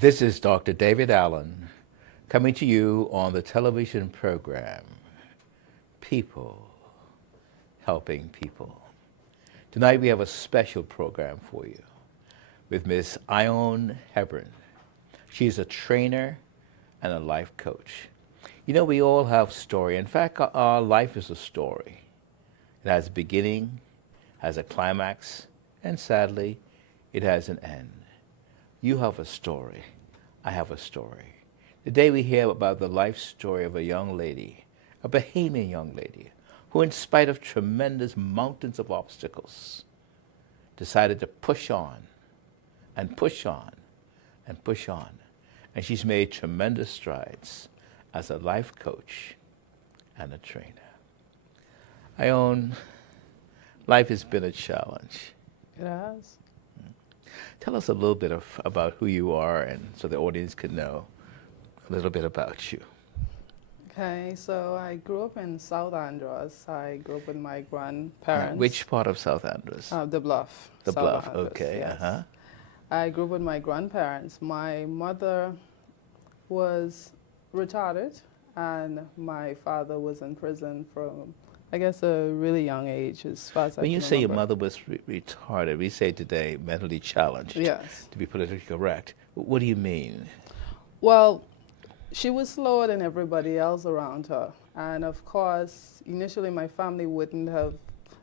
This is Dr. David Allen coming to you on the television program, People Helping People. Tonight we have a special program for you with Miss Ione Hepburn. She's a trainer and a life coach. You know, we all have story. In fact, our life is a story. It has a beginning, has a climax, and sadly, it has an end. You have a story. I have a story. Today we hear about the life story of a young lady, a Bahamian young lady, who in spite of tremendous mountains of obstacles, decided to push on and push on and push on. And she's made tremendous strides as a life coach and a trainer. Ione, life has been a challenge. It has. Tell us a little bit about who you are, and so the audience can know a little bit about you. Okay, so I grew up in South Andros. I grew up with my grandparents. Which part of South Andros? The Bluff. The South Bluff, Andros, okay, yes. I grew up with my grandparents. My mother was retarded, and my father was in prison from, I guess, a really young age, as far as I can remember. When you say your mother was retarded, we say today mentally challenged, yes, to be politically correct. What do you mean? Well, she was slower than everybody else around her. And of course, initially my family wouldn't have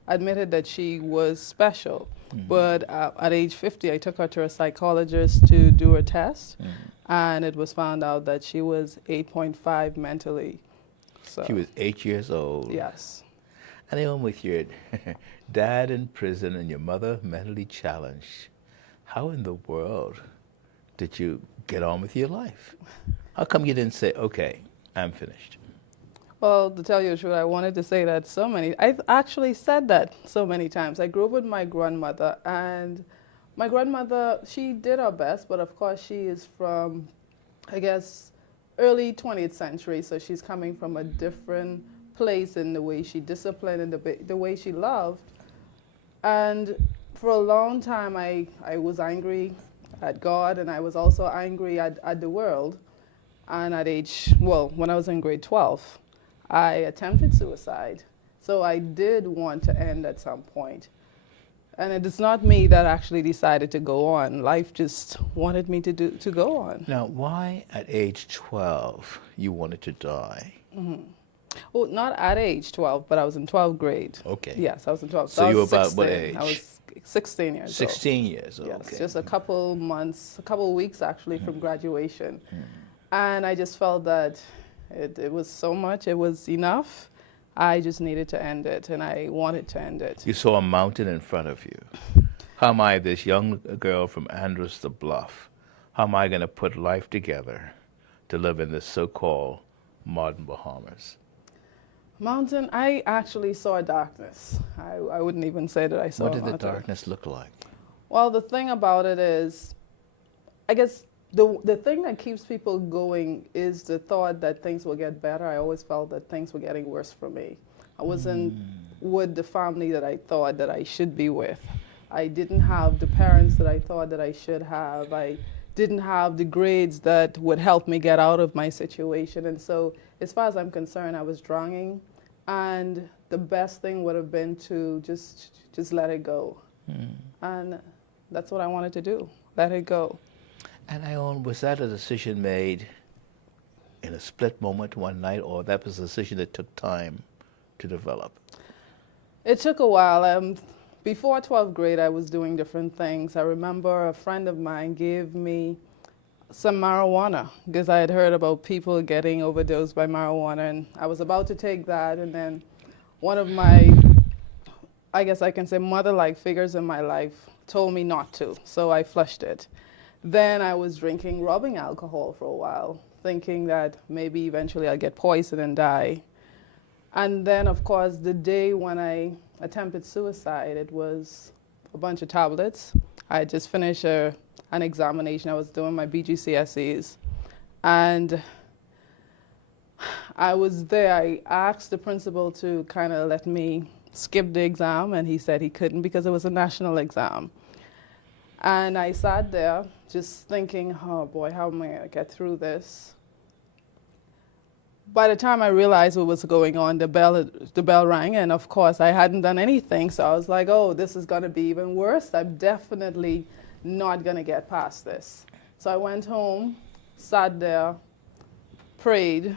admitted that she was special. Mm-hmm. But at age 50, I took her to a psychologist to do a test. Mm-hmm. And it was found out that she was 8.5 mentally. So she was 8 years old? Yes. And even with your dad in prison and your mother mentally challenged, how in the world did you get on with your life? How come you didn't say, okay, I'm finished? Well, to tell you the truth, I wanted to say that I've actually said that so many times. I grew up with my grandmother, and my grandmother, she did her best, but of course she is from, I guess, early 20th century, so she's coming from a different place in the way she disciplined and the way she loved. And for a long time, I was angry at God, and I was also angry at the world. And when I was in grade 12, I attempted suicide. So I did want to end at some point. And it is not me that actually decided to go on. Life just wanted me to go on. Now, why at age 12 you wanted to die? Mm-hmm. Well, not at age 12, but I was in 12th grade. Okay. Yes, I was in 12th. So you were about what age? I was 16 years old. 16 years old, yes, okay. Just a couple weeks actually from graduation. And I just felt that it was so much, it was enough. I just needed to end it, and I wanted to end it. You saw a mountain in front of you. How am I, this young girl from Andros the Bluff, how am I going to put life together to live in this so-called modern Bahamas? Mountain, I actually saw darkness. I wouldn't even say that I saw a mountain. What did the darkness look like? Well, the thing about it is, I guess the thing that keeps people going is the thought that things will get better. I always felt that things were getting worse for me. I wasn't with the family that I thought that I should be with. I didn't have the parents that I thought that I should have. I didn't have the grades that would help me get out of my situation. And so, as far as I'm concerned, I was drowning, and the best thing would have been to just let it go. And that's what I wanted to do, let it go. And Ione, was that a decision made in a split moment one night, or that was a decision that took time to develop? It took a while. Before 12th grade, I was doing different things. I remember a friend of mine gave me some marijuana because I had heard about people getting overdosed by marijuana, and I was about to take that, and then one of my, I guess I can say, mother-like figures in my life told me not to, so I flushed it. Then I was drinking rubbing alcohol for a while, thinking that maybe eventually I'd get poisoned and die. And then, of course, the day when I attempted suicide, it was a bunch of tablets. I had just finished an examination. I was doing my BGCSEs. And I was there. I asked the principal to kind of let me skip the exam, and he said he couldn't because it was a national exam. And I sat there just thinking, oh boy, how am I going to get through this? By the time I realized what was going on, the bell rang, and of course I hadn't done anything, so I was like, oh, this is going to be even worse. I'm definitely not going to get past this. So I went home, sat there, prayed,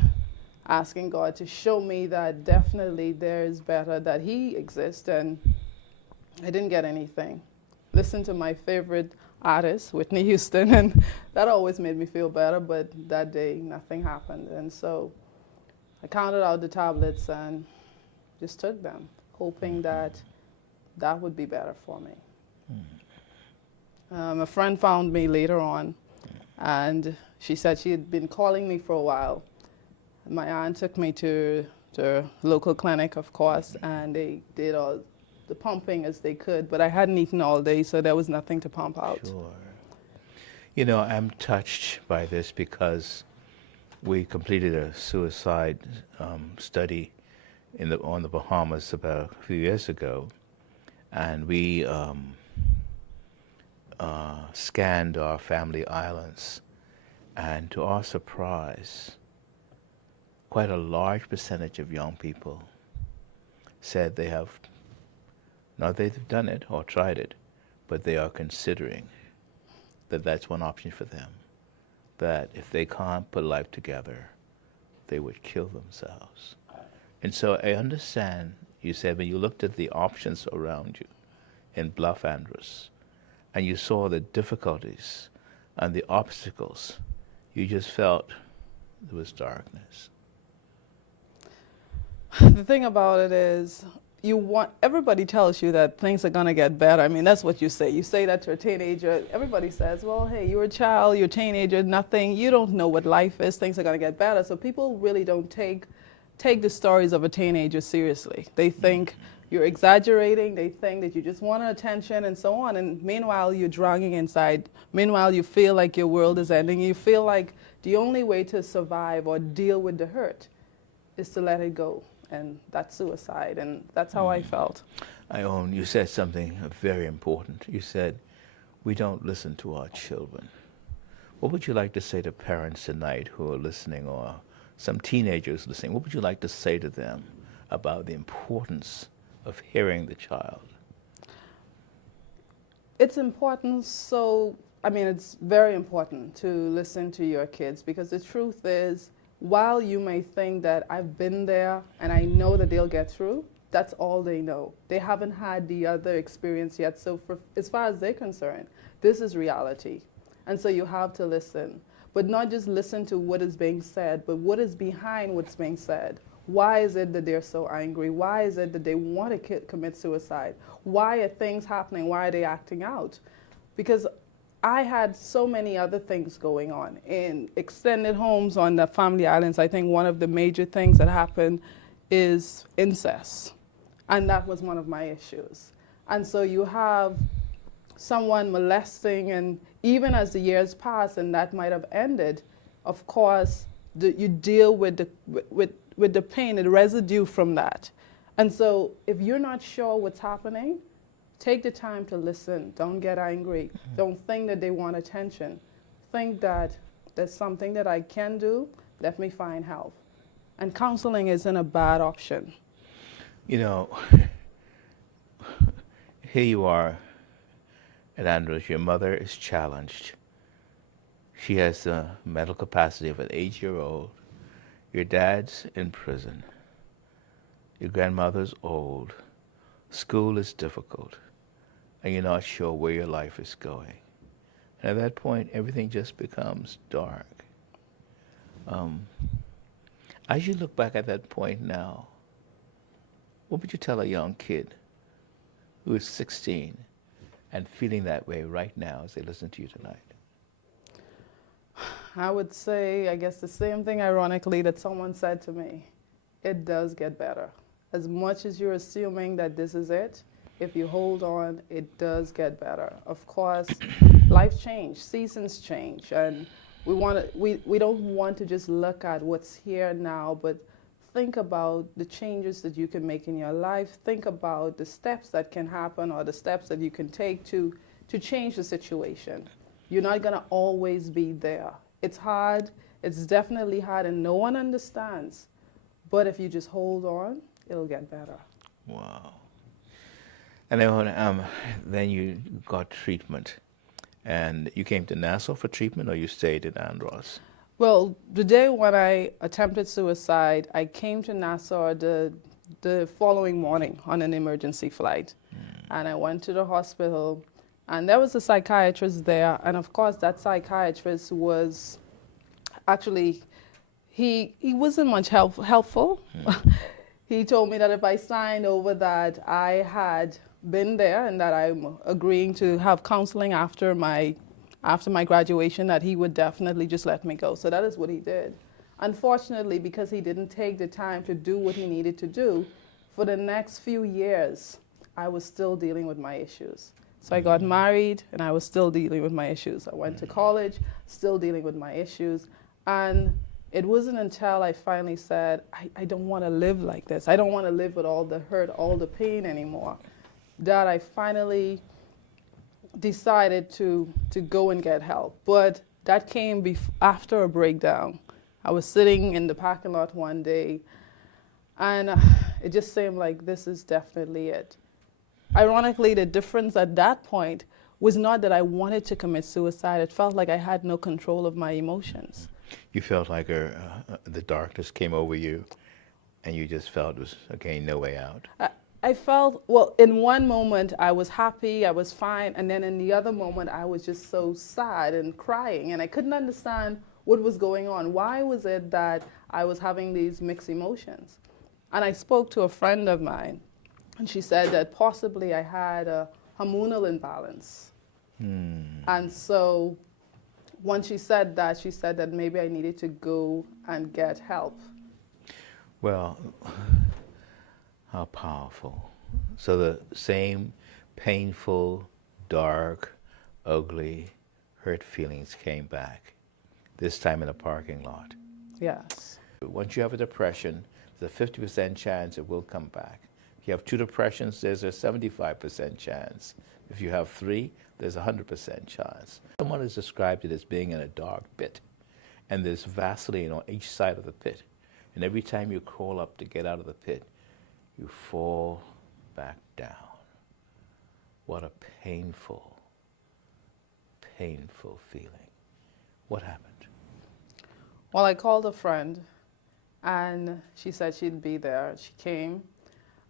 asking God to show me that definitely there is better, that He exists, and I didn't get anything. Listened to my favorite artist, Whitney Houston, and that always made me feel better, but that day nothing happened. And so I counted out the tablets and just took them, hoping that that would be better for me. A friend found me later on, and she said she had been calling me for a while. My aunt took me to the local clinic, of course, and they did all the pumping as they could, but I hadn't eaten all day, so there was nothing to pump out. Sure. You know, I'm touched by this because we completed a suicide study on the Bahamas about a few years ago, and we scanned our family islands, and to our surprise, quite a large percentage of young people said they have, not they've done it or tried it, but they are considering that that's one option for them, that if they can't put life together, they would kill themselves. And so I understand, you said when you looked at the options around you in Bluff Andrews, and you saw the difficulties and the obstacles, you just felt there was darkness. The thing about it is, everybody tells you that things are going to get better. I mean, that's what you say. You say that to a teenager. Everybody says, well, hey, you're a child, you're a teenager, nothing, you don't know what life is, things are going to get better. So people really don't take the stories of a teenager seriously. They think you're exaggerating, they think that you just want attention and so on. And meanwhile, you're drowning inside. Meanwhile, you feel like your world is ending. You feel like the only way to survive or deal with the hurt is to let it go. And that's suicide, and that's how I felt. Ione, you said something very important. You said, we don't listen to our children. What would you like to say to parents tonight who are listening, or some teenagers listening? What would you like to say to them about the importance of hearing the child? It's important, it's very important to listen to your kids, because the truth is, while you may think that I've been there and I know that they'll get through, that's all they know. They haven't had the other experience yet. So as far as they're concerned, this is reality. And so you have to listen. But not just listen to what is being said, but what is behind what's being said. Why is it that they're so angry? Why is it that they want to commit suicide? Why are things happening? Why are they acting out? Because I had so many other things going on. In extended homes on the family islands, I think one of the major things that happened is incest. And that was one of my issues. And so you have someone molesting, and even as the years pass and that might have ended, of course, you deal with the pain, the residue from that. And so if you're not sure what's happening, take the time to listen. Don't get angry. Don't think that they want attention. Think that there's something that I can do. Let me find help. And counseling isn't a bad option. You know, here you are at Andrews. Your mother is challenged. She has the mental capacity of an 8-year-old. Your dad's in prison. Your grandmother's old. School is difficult. And you're not sure where your life is going. And at that point, everything just becomes dark. As you look back at that point now, what would you tell a young kid who is 16 and feeling that way right now as they listen to you tonight? I would say, I guess, the same thing, ironically, that someone said to me. It does get better. As much as you're assuming that this is it, if you hold on, it does get better. Of course, life changes, seasons change, and we don't want to just look at what's here now, but think about the changes that you can make in your life. Think about the steps that can happen or the steps that you can take to to change the situation. You're not going to always be there. It's hard. It's definitely hard, and no one understands. But if you just hold on, it'll get better. Wow. And then you got treatment. And you came to Nassau for treatment, or you stayed in Andros? Well, the day when I attempted suicide, I came to Nassau the following morning on an emergency flight. And I went to the hospital, and there was a psychiatrist there. And of course, that psychiatrist was actually, he wasn't much helpful. He told me that if I signed over that I had been there and that I'm agreeing to have counseling after my graduation, that he would definitely just let me go. So that is what he did. Unfortunately, because he didn't take the time to do what he needed to do, for the next few years, I was still dealing with my issues. So I got married, and I was still dealing with my issues. I went to college, still dealing with my issues. And it wasn't until I finally said, I don't want to live like this. I don't want to live with all the hurt, all the pain anymore, that I finally decided to go and get help. But that came after a breakdown. I was sitting in the parking lot one day, and it just seemed like this is definitely it. Ironically, the difference at that point was not that I wanted to commit suicide. It felt like I had no control of my emotions. You felt like the darkness came over you, and you just felt it was, okay, no way out. I felt, well, in one moment I was happy, I was fine, and then in the other moment I was just so sad and crying, and I couldn't understand what was going on. Why was it that I was having these mixed emotions? And I spoke to a friend of mine, and she said that possibly I had a hormonal imbalance. And so once she said that maybe I needed to go and get help. Well, how powerful. So the same painful, dark, ugly, hurt feelings came back, this time in a parking lot. Yes. Once you have a depression, there's a 50% chance it will come back. If you have 2 depressions, there's a 75% chance. If you have 3, there's a 100% chance. Someone has described it as being in a dark pit, and there's Vaseline on each side of the pit. And every time you crawl up to get out of the pit, you fall back down. What a painful, painful feeling. What happened? Well, I called a friend, and she said she'd be there. She came.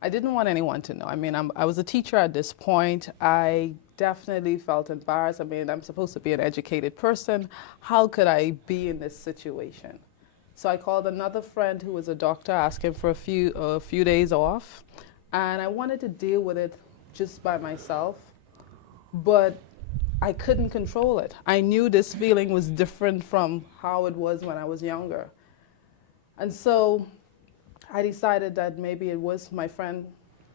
I didn't want anyone to know. I mean, I was a teacher at this point. I definitely felt embarrassed. I mean, I'm supposed to be an educated person. How could I be in this situation? So I called another friend who was a doctor, asking for a few days off. And I wanted to deal with it just by myself, but I couldn't control it. I knew this feeling was different from how it was when I was younger. And so I decided that maybe it was my friend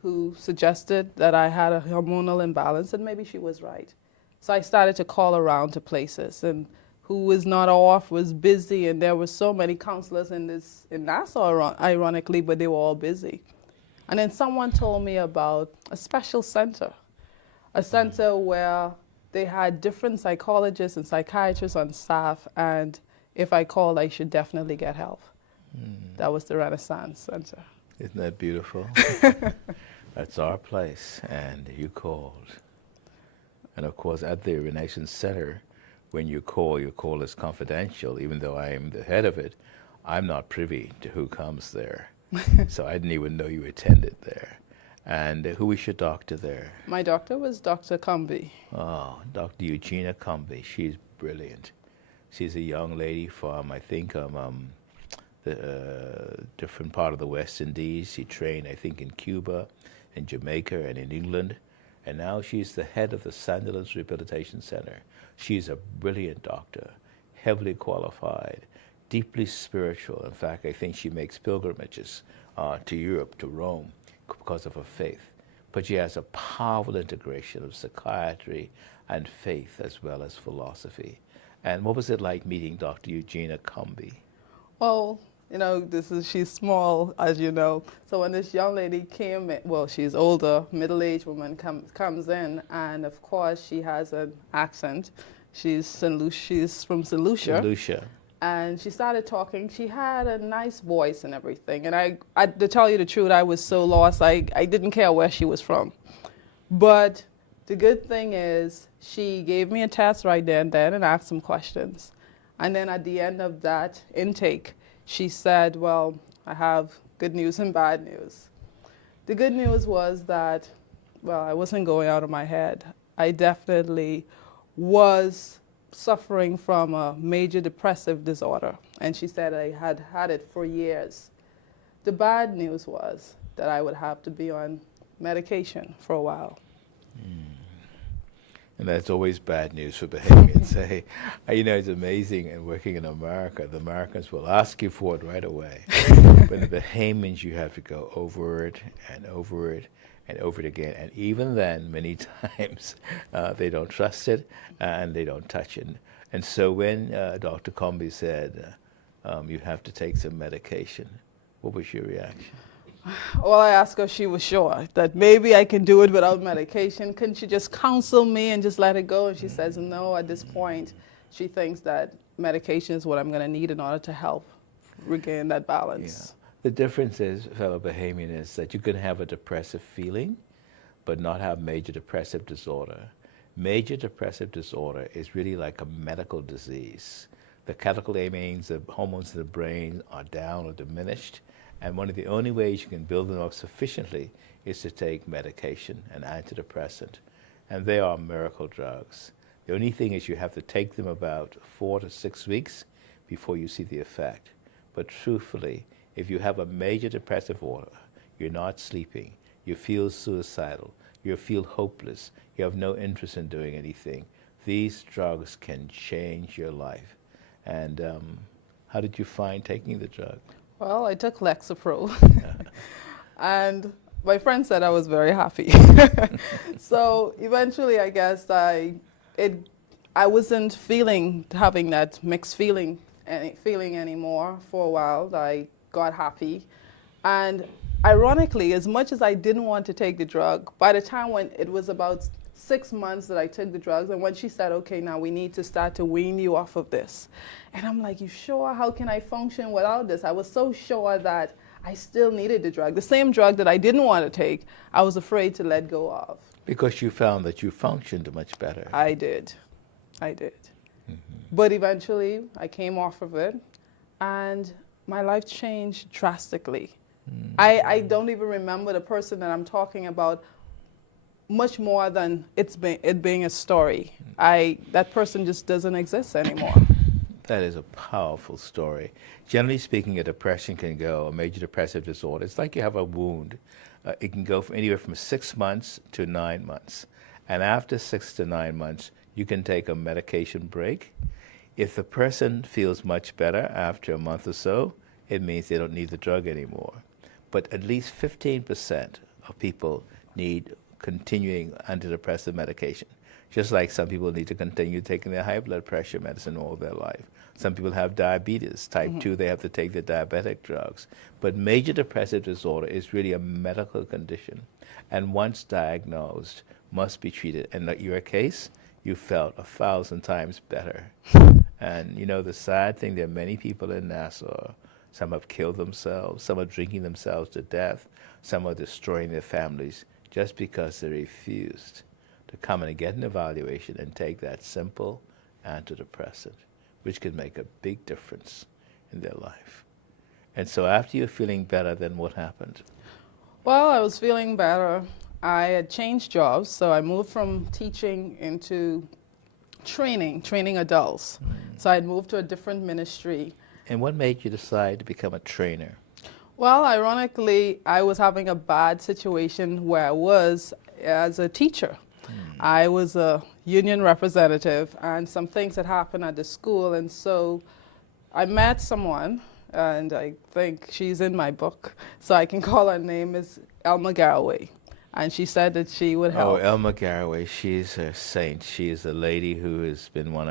who suggested that I had a hormonal imbalance, and maybe she was right. So I started to call around to places, and who was not off was busy, and there were so many counselors in Nassau, ironically, but they were all busy. And then someone told me about a special center, a center where they had different psychologists and psychiatrists on staff, and if I called, I should definitely get help. That was the Renaissance Center. Isn't that beautiful? That's our place, and you called. And of course, at the Renaissance Center, when you call, your call is confidential. Even though I am the head of it, I'm not privy to who comes there. So I didn't even know you attended there. And who was your doctor there? My doctor was Dr. Cumby. Oh, Dr. Ione Hepburn. She's brilliant. She's a young lady from, I think, the different part of the West Indies. She trained, I think, in Cuba, in Jamaica, and in England. And now she's the head of the Sandilands Rehabilitation Center. She's a brilliant doctor, heavily qualified, deeply spiritual. In fact, I think she makes pilgrimages to Europe, to Rome, because of her faith. But she has a powerful integration of psychiatry and faith as well as philosophy. And what was it like meeting Dr. Ione Hepburn? Well, she's small, as you know. So when this young lady came in, well, she's older, middle-aged woman comes in, and of course she has an accent. She's from St. Lucia. St. Lucia. And she started talking. She had a nice voice and everything. And I to tell you the truth, I was so lost. I didn't care where she was from. But the good thing is she gave me a test right there and then and asked some questions. And then at the end of that intake, she said, well, I have good news and bad news. The good news was that, well, I wasn't going out of my head. I definitely was suffering from a major depressive disorder. And she said I had had it for years. The bad news was that I would have to be on medication for a while. And that's always bad news for Bahamians. It's amazing in working in America, the Americans will ask you for it right away. But the Bahamians, you have to go over it and over it and over it again. And even then, many times, they don't trust it and they don't touch it. And so when Dr. Comby said, you have to take some medication, what was your reaction? Well, I asked her if she was sure that maybe I can do it without medication. Couldn't she just counsel me and just let it go? And she says no, at this point. She thinks that medication is what I'm going to need in order to help regain that balance. Yeah. The difference is, fellow Bahamian, is that you can have a depressive feeling but not have major depressive disorder. Major depressive disorder is really like a medical disease. The catecholamines, the hormones in the brain, are down or diminished. And one of the only ways you can build them up sufficiently is to take medication, an antidepressant. And they are miracle drugs. The only thing is you have to take them about 4 to 6 weeks before you see the effect. But truthfully, if you have a major depressive order, you're not sleeping, you feel suicidal, you feel hopeless, you have no interest in doing anything, these drugs can change your life. And how did you find taking the drug? Well, I took Lexapro, and my friend said I was very happy. So eventually, I guess I wasn't having that mixed feeling anymore for a while. I got happy, and ironically, as much as I didn't want to take the drug, by the time when it was about 6 months that I took the drugs, and when she said, okay, now we need to start to wean you off of this. And I'm like, you sure? How can I function without this? I was so sure that I still needed the drug. The same drug that I didn't want to take, I was afraid to let go of. Because you found that you functioned much better. I did. Mm-hmm. But eventually, I came off of it, and my life changed drastically. I don't even remember the person that I'm talking about much more than it being a story. That person just doesn't exist anymore. That is a powerful story. Generally speaking, a depression can go, a major depressive disorder. It's like you have a wound. It can go from anywhere from 6 months to 9 months. And after 6 to 9 months, you can take a medication break. If the person feels much better after a month or so, it means they don't need the drug anymore. But at least 15% of people need continuing antidepressant medication. Just like some people need to continue taking their high blood pressure medicine all their life. Some people have diabetes, type 2, they have to take their diabetic drugs. But major depressive disorder is really a medical condition, and once diagnosed, must be treated. And in your case, you felt 1,000 times better. And the sad thing, there are many people in Nassau. Some have killed themselves, some are drinking themselves to death, some are destroying their families just because they refused to come and get an evaluation and take that simple antidepressant, which can make a big difference in their life. And so after you're feeling better, then what happened? Well, I was feeling better. I had changed jobs, so I moved from teaching into training adults. So I had moved to a different ministry. And what made you decide to become a trainer? Well, ironically, I was having a bad situation where I was as a teacher. I was a union representative, and some things had happened at the school, and so I met someone, and I think she's in my book, so I can call her name is Elma Garraway, and she said that she would help. Oh, Elma Garraway, she's a saint. She is a lady who has been what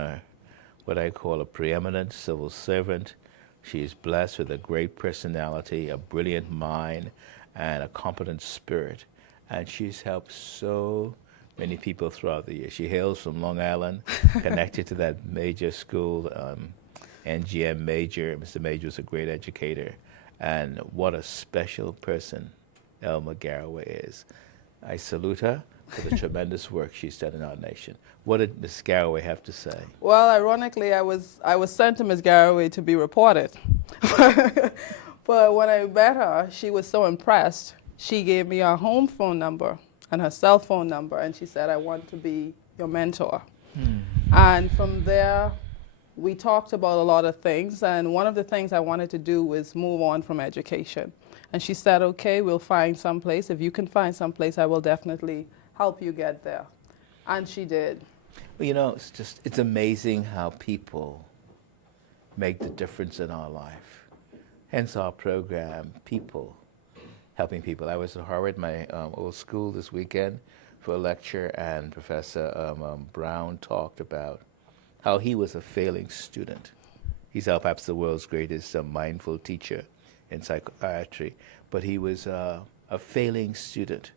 I call a preeminent civil servant, She's blessed with a great personality, a brilliant mind, and a competent spirit. And she's helped so many people throughout the years. She hails from Long Island, connected to that major school, NGM Major. Mr. Major was a great educator. And what a special person Elma Garraway is. I salute her for the tremendous work she's done in our nation. What did Ms. Garraway have to say? Well, ironically, I was sent to Ms. Garraway to be reported. But when I met her, she was so impressed. She gave me her home phone number and her cell phone number, and she said, I want to be your mentor. And from there, we talked about a lot of things, and one of the things I wanted to do was move on from education. And she said, okay, we'll find some place. If you can find some place, I will definitely help you get there. And she did. Well, you know, it's amazing how people make the difference in our life. Hence our program, People, Helping People. I was at Harvard, my old school, this weekend for a lecture, and Professor Brown talked about how he was a failing student. He's perhaps the world's greatest mindful teacher in psychiatry, but he was a failing student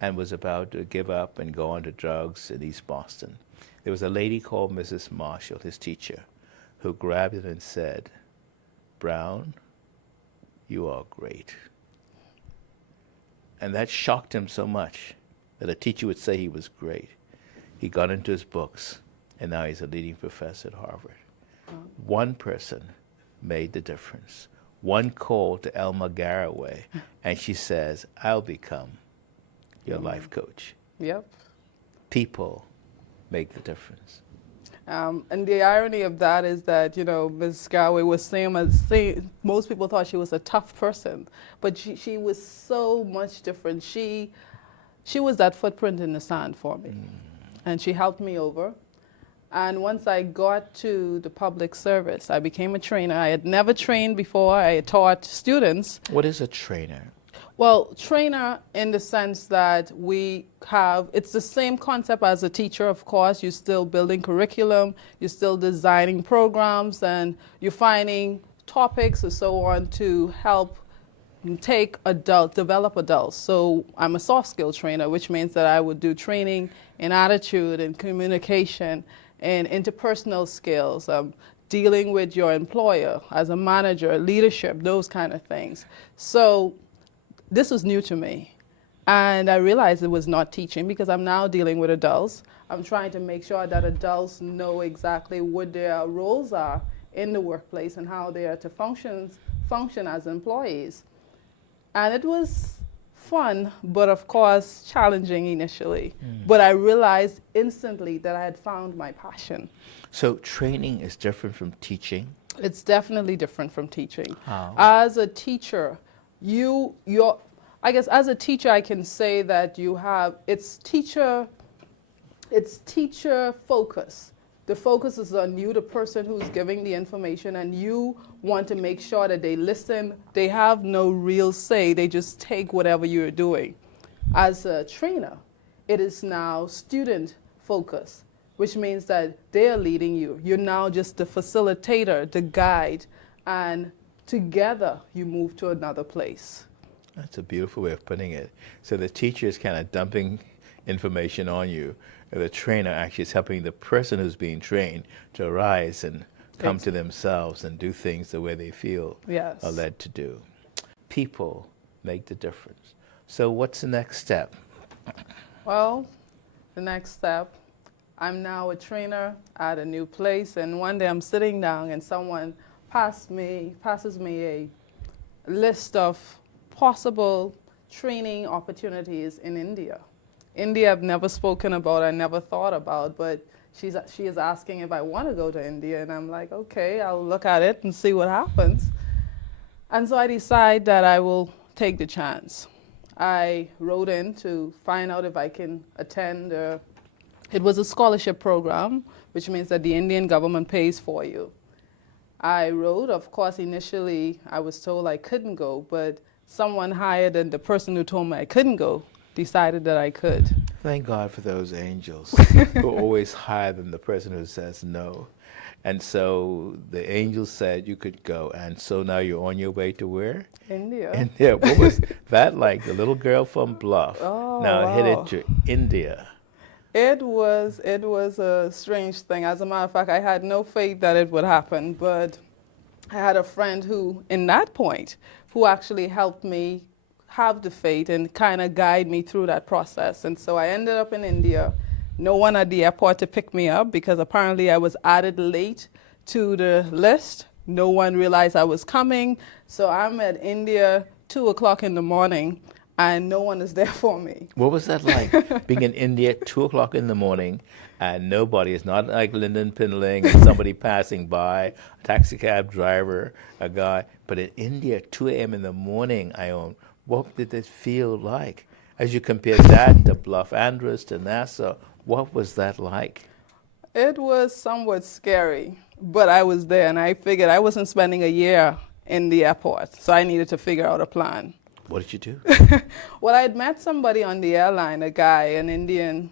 and was about to give up and go on to drugs in East Boston. There was a lady called Mrs. Marshall, his teacher, who grabbed him and said, Brown, you are great. And that shocked him so much that a teacher would say he was great. He got into his books, and now he's a leading professor at Harvard. One person made the difference. One call to Elma Garraway, and she says, I'll become your life coach. Yep. People make the difference. And the irony of that is that, you know, Ms. Garraway was saying, most people thought she was a tough person, but she was so much different. She was that footprint in the sand for me, and she helped me over. And once I got to the public service, I became a trainer. I had never trained before. I had taught students. What is a trainer? Well, trainer in the sense that it's the same concept as a teacher, of course. You're still building curriculum, you're still designing programs, and you're finding topics and so on to help develop adults. So I'm a soft skill trainer, which means that I would do training in attitude and communication and interpersonal skills, dealing with your employer as a manager, leadership, those kind of things. So this was new to me, and I realized it was not teaching because I'm now dealing with adults. I'm trying to make sure that adults know exactly what their roles are in the workplace and how they are to function as employees. And it was fun, but of course challenging initially. But I realized instantly that I had found my passion. So training is different from teaching? It's definitely different from teaching. How? As a teacher, I guess as a teacher, I can say that it's teacher focus. The focus is on you, the person who's giving the information, and you want to make sure that they listen. They have no real say. They just take whatever you're doing. As a trainer, it is now student focus, which means that they're leading you. You're now just the facilitator, the guide, and together you move to another place. That's a beautiful way of putting it. So the teacher is kind of dumping information on you. The trainer actually is helping the person who's being trained to arise and come to themselves and do things the way they feel are led to do. People make the difference. So what's the next step? Well, the next step, I'm now a trainer at a new place, and one day I'm sitting down and someone passes me a list of possible training opportunities in India. India I've never spoken about, I never thought about, but she is asking if I want to go to India, and I'm like, okay, I'll look at it and see what happens. And so I decide that I will take the chance. I wrote in to find out if I can attend. It was a scholarship program, which means that the Indian government pays for you. I wrote, of course, initially I was told I couldn't go, but someone higher than the person who told me I couldn't go decided that I could. Thank God for those angels who are always higher than the person who says no. And so the angel said you could go. And so now you're on your way to where? India. India. What was that like? The little girl from Bluff, Oh, now headed wow. to India. It was a strange thing. As a matter of fact, I had no faith that it would happen, but I had a friend who, in that point, who actually helped me have the faith and kind of guide me through that process. And so I ended up in India. No one at the airport to pick me up because apparently I was added late to the list. No one realized I was coming. So I'm at India 2 o'clock in the morning and no one is there for me. What was that like, being in India at 2 o'clock in the morning and nobody? It's not like Lyndon Pinling and somebody passing by, a taxi cab driver, a guy. But in India at 2 a.m. in the morning, Ione, what did it feel like? As you compare that to Bluff Andrews, to Nassau, what was that like? It was somewhat scary, but I was there and I figured I wasn't spending a year in the airport, so I needed to figure out a plan. What did you do? Well, I had met somebody on the airline, a guy, an Indian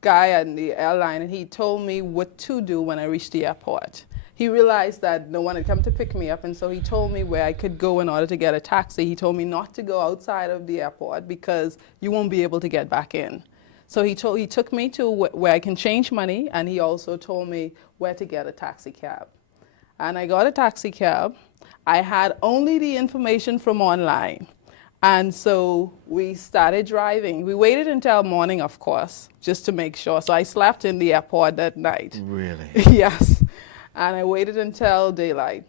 guy on the airline, and he told me what to do when I reached the airport. He realized that no one had come to pick me up, and so he told me where I could go in order to get a taxi. He told me not to go outside of the airport because you won't be able to get back in. So he took me to where I can change money, and he also told me where to get a taxi cab. And I got a taxi cab. I had only the information from online. And so we started driving. We waited until morning, of course, just to make sure. So I slept in the airport that night. Really? Yes. And I waited until daylight.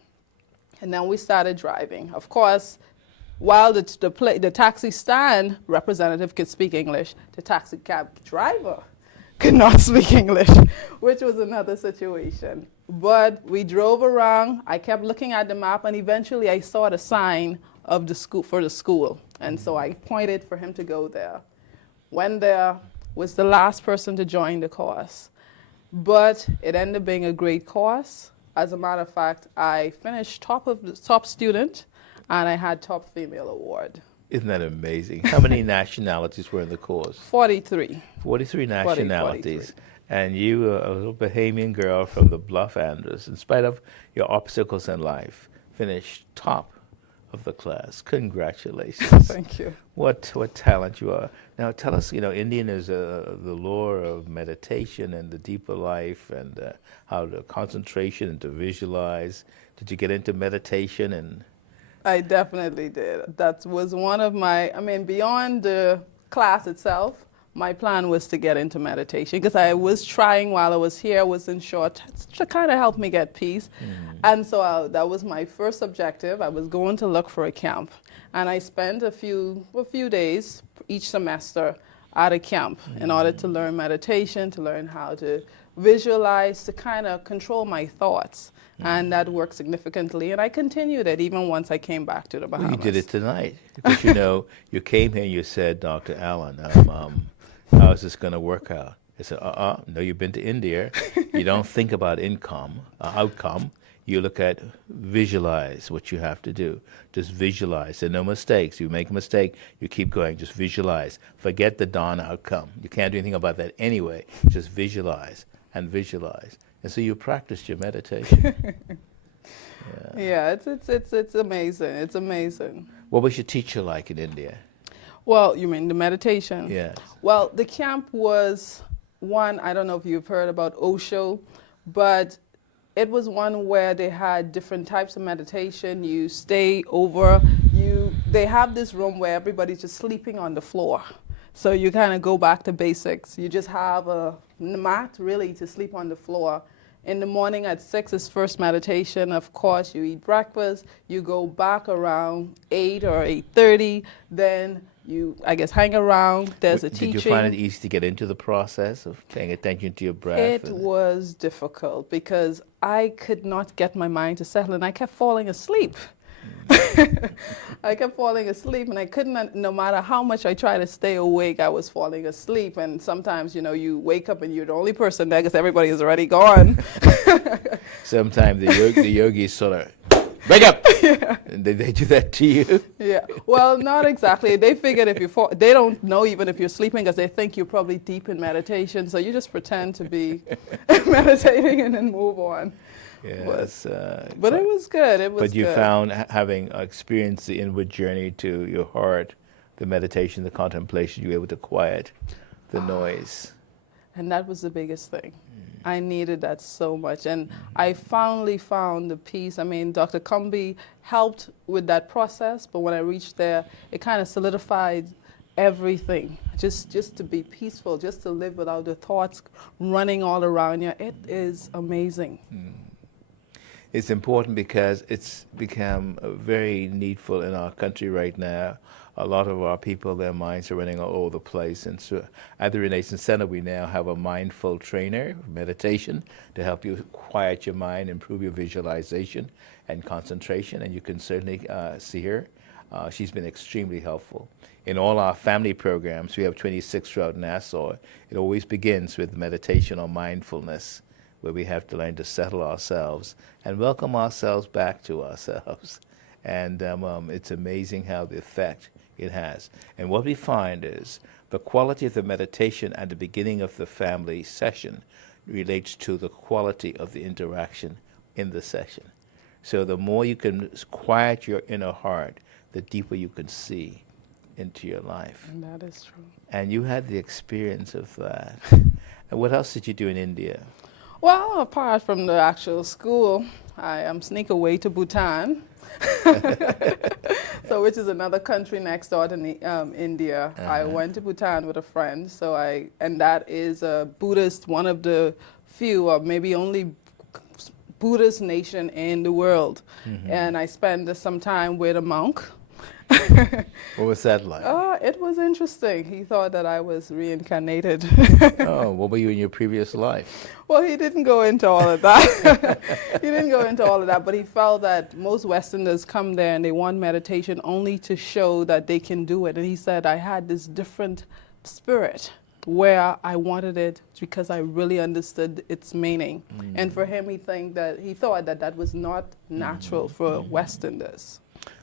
And then we started driving. Of course, while the taxi stand representative could speak English, the taxi cab driver could not speak English, which was another situation. But we drove around. I kept looking at the map, and eventually I saw the sign of the school for the school. And so I pointed for him to go there. Went there, was the last person to join the course. But it ended up being a great course. As a matter of fact, I finished top student, and I had top female award. Isn't that amazing? How many nationalities were in the course? 43. 43 nationalities. 43. And you were a little Bahamian girl from the Bluff Andrews, in spite of your obstacles in life, finished top of the class. Congratulations. Thank you. What talent you are. Now tell us, Indian is the lore of meditation and the deeper life and how to concentration and to visualize. Did you get into meditation? And I definitely did. That was one of beyond the class itself, my plan was to get into meditation because I was trying while I was here, wasn't sure, to kind of help me get peace. And so that was my first objective. I was going to look for a camp. And I spent a few days each semester at a camp in order to learn meditation, to learn how to visualize, to kind of control my thoughts. And that worked significantly. And I continued it even once I came back to the Bahamas. Well, you did it tonight because you came here and you said, Dr. Allen, how is this going to work out? I said, no, you've been to India. You don't think about outcome. You look at visualize what you have to do. Just visualize. There are no mistakes. You make a mistake, you keep going. Just visualize. Forget the darn outcome. You can't do anything about that anyway. Just visualize and visualize. And so you practiced your meditation. Yeah, it's amazing. It's amazing. What was your teacher like in India? Well, you mean the meditation? Yes. Well, the camp was one, I don't know if you've heard about Osho, but it was one where they had different types of meditation. You stay over, they have this room where everybody's just sleeping on the floor. So you kind of go back to basics. You just have a mat really to sleep on the floor. In the morning at 6 is first meditation. Of course, you eat breakfast. You go back around 8 or 8:30. Then you, hang around. There's a teaching. Did you find it easy to get into the process of paying attention to your breath? It was difficult because I could not get my mind to settle, and I kept falling asleep. I kept falling asleep, and I couldn't, no matter how much I tried to stay awake, I was falling asleep. And sometimes, you wake up and you're the only person there because everybody is already gone. Sometimes the yogis sort of, wake up! Yeah. And they do that to you? Yeah. Well, not exactly. They figured if you fall, they don't know even if you're sleeping because they think you're probably deep in meditation. So you just pretend to be meditating and then move on. Yes. But it was good. It was But you good. found having experienced the inward journey to your heart, the meditation, the contemplation, you were able to quiet the noise. And that was the biggest thing. I needed that so much. And I finally found the peace. I mean, Dr. Cumby helped with that process, but when I reached there, it kind of solidified everything. Just to be peaceful, just to live without the thoughts running all around you. It is amazing. It's important because it's become very needful in our country right now. A lot of our people, their minds are running all over the place. And so at the Renaissance Center, we now have a mindful trainer, meditation, to help you quiet your mind, improve your visualization and concentration. And you can certainly see her. She's been extremely helpful. In all our family programs, we have 26 throughout Nassau. It always begins with meditation or mindfulness, where we have to learn to settle ourselves and welcome ourselves back to ourselves. And it's amazing how the effect it has. And what we find is the quality of the meditation at the beginning of the family session relates to the quality of the interaction in the session. So the more you can quiet your inner heart, the deeper you can see into your life. And that is true. And you had the experience of that. And what else did you do in India? Well, apart from the actual school, I sneak away to Bhutan. So, which is another country next door to India. I went to Bhutan with a friend. And that is a Buddhist, one of the few, or maybe only Buddhist nation in the world. And I spent some time with a monk. What was that like? It was interesting. He thought that I was reincarnated. Oh, what were you in your previous life? Well, he didn't go into all of that. He didn't go into all of that, but he felt that most Westerners come there and they want meditation only to show that they can do it. And he said, I had this different spirit where I wanted it because I really understood its meaning. And for him, he thought that that was not natural for Westerners.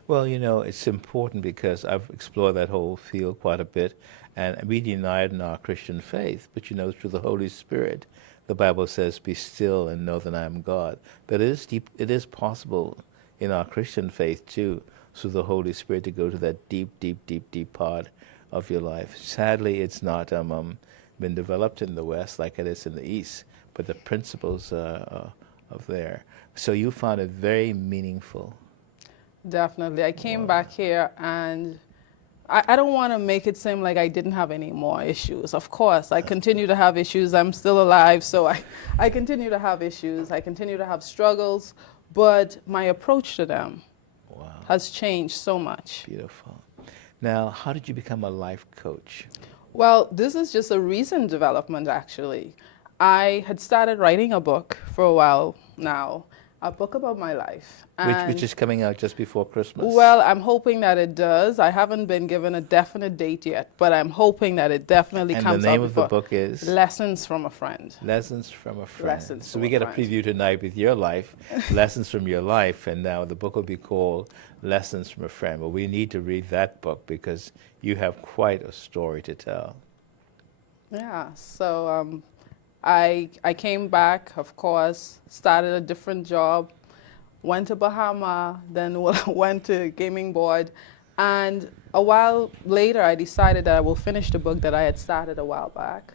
Well, you know, it's important because I've explored that whole field quite a bit, and we deny it in our Christian faith. But you know, through the Holy Spirit, the Bible says, "Be still and know that I am God." But it is possible in our Christian faith too, through the Holy Spirit, to go to that deep part of your life. Sadly, it's not been developed in the West like it is in the East, but the principles are there. So you found it very meaningful. Definitely. I came back here and I don't want to make it seem like I didn't have any more issues. Of course, I continue to have issues. I'm still alive, so I continue to have issues. I continue to have struggles, but my approach to them has changed so much. Beautiful. Now, how did you become a life coach? Well, this is just a recent development, actually. I had started writing a book for a while now, a book about my life. Which is coming out just before Christmas? Well, I'm hoping that it does. I haven't been given a definite date yet, but I'm hoping that it definitely comes out. And the name of the book is? Lessons from a Friend. Lessons from a Friend. Lessons so we get a preview tonight with your life, Lessons from Your Life, and now the book will be called Lessons from a Friend. Well, we need to read that book because you have quite a story to tell. Yeah, so I came back, of course, started a different job, went to Bahama, then went to gaming board, and a while later I decided that I will finish the book that I had started a while back.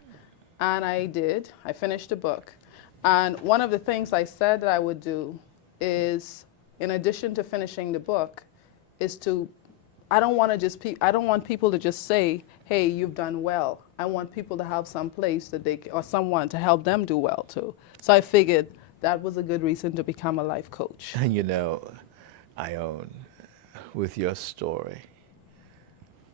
And I did. I finished the book. And one of the things I said that I would do is, in addition to finishing the book, is to, I don't want people to just say, hey, you've done well. I want people to have some place that or someone to help them do well too. So I figured that was a good reason to become a life coach. And you know, Ione, with your story,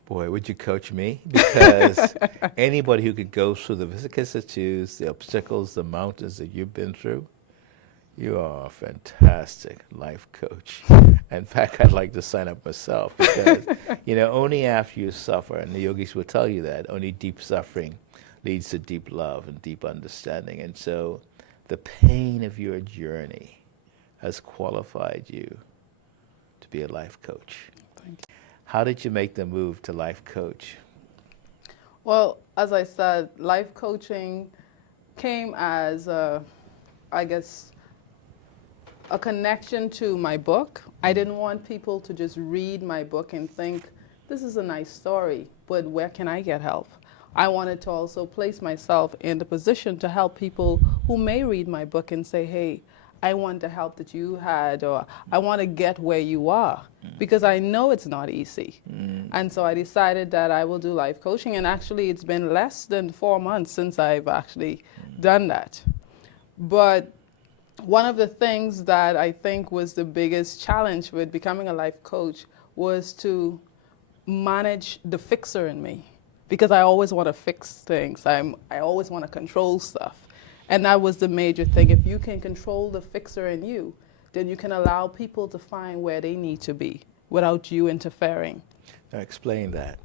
boy, would you coach me? Because anybody who could go through the vicissitudes, the obstacles, the mountains that you've been through, you are a fantastic life coach. In fact, I'd like to sign up myself because, you know, only after you suffer, and the yogis will tell you that, only deep suffering leads to deep love and deep understanding. And so the pain of your journey has qualified you to be a life coach. Thank you. How did you make the move to life coach? Well, as I said, life coaching came as, I guess, a connection to my book. I didn't want people to just read my book and think, this is a nice story, but where can I get help? I wanted to also place myself in the position to help people who may read my book and say, hey, I want the help that you had, or I want to get where you are, because I know it's not easy. And so I decided that I will do life coaching, and actually it's been less than 4 months since I've actually done that. But one of the things that I think was the biggest challenge with becoming a life coach was to manage the fixer in me, because I always want to fix things. I always want to control stuff. And that was the major thing. If you can control the fixer in you, then you can allow people to find where they need to be without you interfering. Now explain that.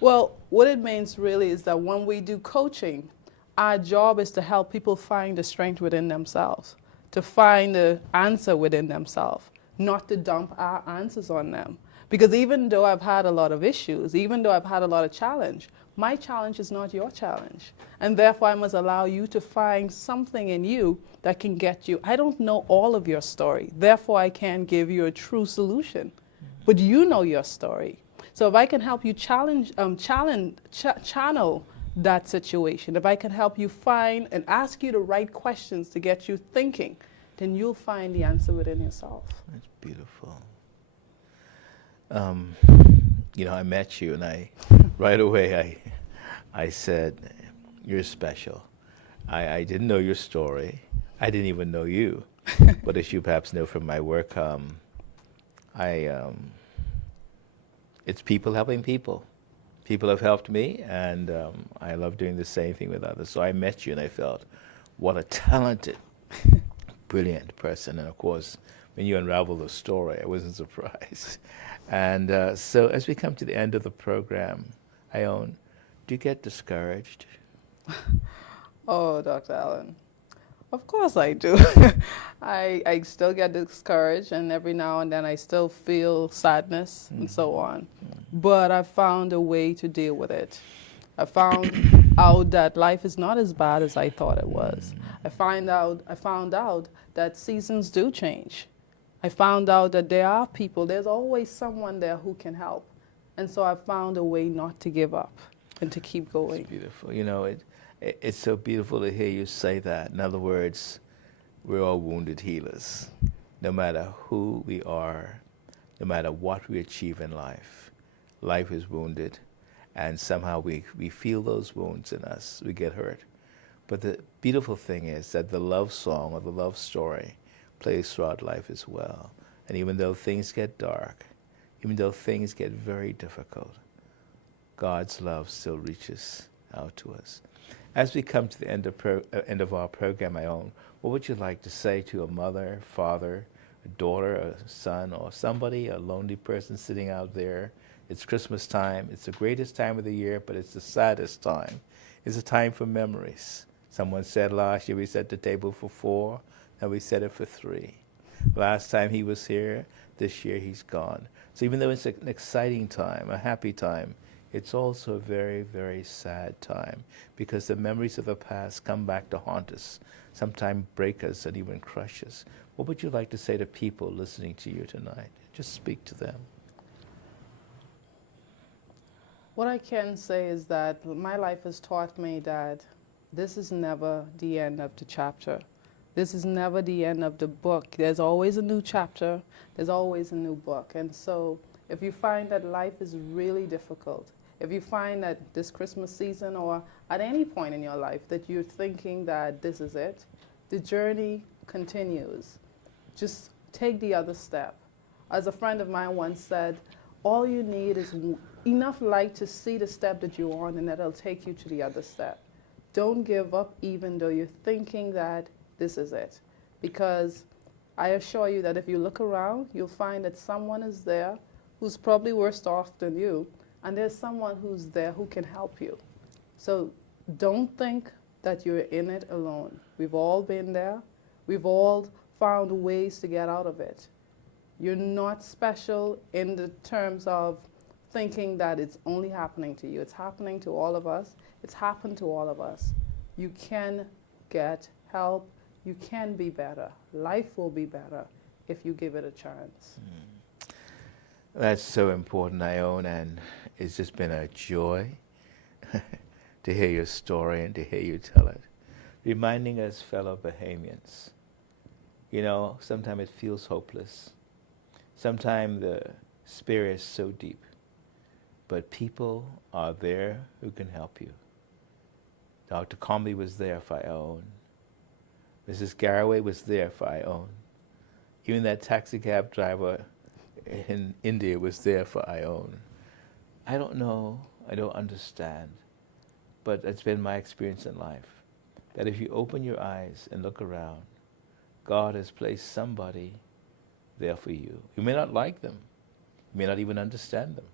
Well, what it means really is that when we do coaching, our job is to help people find the strength within themselves, to find the answer within themselves, not to dump our answers on them. Because even though I've had a lot of issues, even though I've had a lot of challenge, my challenge is not your challenge. And therefore, I must allow you to find something in you that can get you. I don't know all of your story. Therefore, I can't give you a true solution. But you know your story. So if I can help you channel that situation, if I can help you find and ask you the right questions to get you thinking, then you'll find the answer within yourself. That's beautiful. I met you, and right away I said, you're special. I didn't know your story. I didn't even know you. But as you perhaps know from my work, it's people helping people. People have helped me, and I love doing the same thing with others. So I met you, and I felt, what a talented, brilliant person. And of course, when you unravel the story, I wasn't surprised. And so as we come to the end of the program, Ione, do you get discouraged? Oh, Dr. Allen, of course I do. I still get discouraged, and every now and then I still feel sadness and so on. But I found a way to deal with it. I found out that life is not as bad as I thought it was. I found out that seasons do change. I found out that there are people, there's always someone there who can help. And so I found a way not to give up and to keep going. It's beautiful. It's so beautiful to hear you say that. In other words, we're all wounded healers. No matter who we are, no matter what we achieve in life, life is wounded, and somehow we feel those wounds in us. We get hurt. But the beautiful thing is that the love song or the love story plays throughout life as well. And even though things get dark, even though things get very difficult, God's love still reaches out to us. As we come to the end of our program, Ione, what would you like to say to a mother, father, a daughter, a son, or somebody, a lonely person sitting out there? It's Christmas time. It's the greatest time of the year, but it's the saddest time. It's a time for memories. Someone said last year we set the table for 4, and we set it for 3. Last time he was here, this year he's gone. So even though it's an exciting time, a happy time, it's also a very, very sad time, because the memories of the past come back to haunt us, sometimes break us and even crush us. What would you like to say to people listening to you tonight? Just speak to them. What I can say is that my life has taught me that this is never the end of the chapter. This is never the end of the book. There's always a new chapter. There's always a new book. And so if you find that life is really difficult, if you find that this Christmas season or at any point in your life that you're thinking that this is it, the journey continues. Just take the other step. As a friend of mine once said, all you need is enough light to see the step that you're on, and that'll take you to the other step. Don't give up even though you're thinking that this is it. Because I assure you that if you look around, you'll find that someone is there who's probably worse off than you, and there's someone who's there who can help you. So don't think that you're in it alone. We've all been there. We've all found ways to get out of it. You're not special in the terms of thinking that it's only happening to you. It's happening to all of us. It's happened to all of us. You can get help. You can be better. Life will be better if you give it a chance. That's so important, Ione, and it's just been a joy to hear your story and to hear you tell it. Reminding us, fellow Bahamians, you know, sometimes it feels hopeless. Sometimes the spirit is so deep, but people are there who can help you. Dr. Comby was there for Ione. Mrs. Garraway was there for Ione. Even that taxi cab driver in India was there for Ione. I don't know, I don't understand, but it's been my experience in life that if you open your eyes and look around, God has placed somebody there for you. You may not like them, you may not even understand them,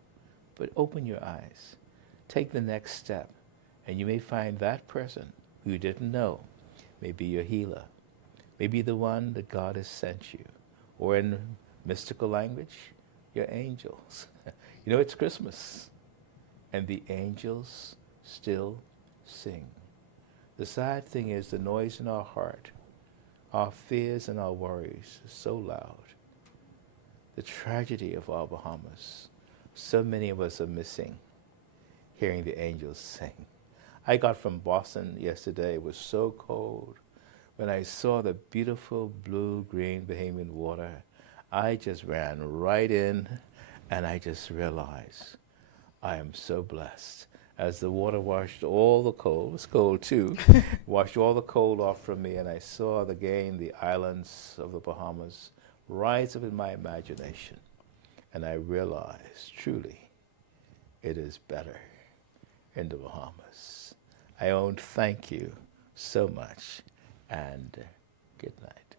but open your eyes. Take the next step, and you may find that person who you didn't know may be your healer, may be the one that God has sent you, or in mystical language, your angels. You know, it's Christmas, and the angels still sing. The sad thing is the noise in our heart, our fears and our worries is so loud. The tragedy of our Bahamas, so many of us are missing hearing the angels sing. I got from Boston yesterday, it was so cold. When I saw the beautiful blue-green Bahamian water, I just ran right in, and I just realized I am so blessed. As the water washed all the cold, it was cold too, washed all the cold off from me, and I saw again the islands of the Bahamas rise up in my imagination. And I realized, truly, it is better in the Bahamas. Ione, thank you so much, and good night.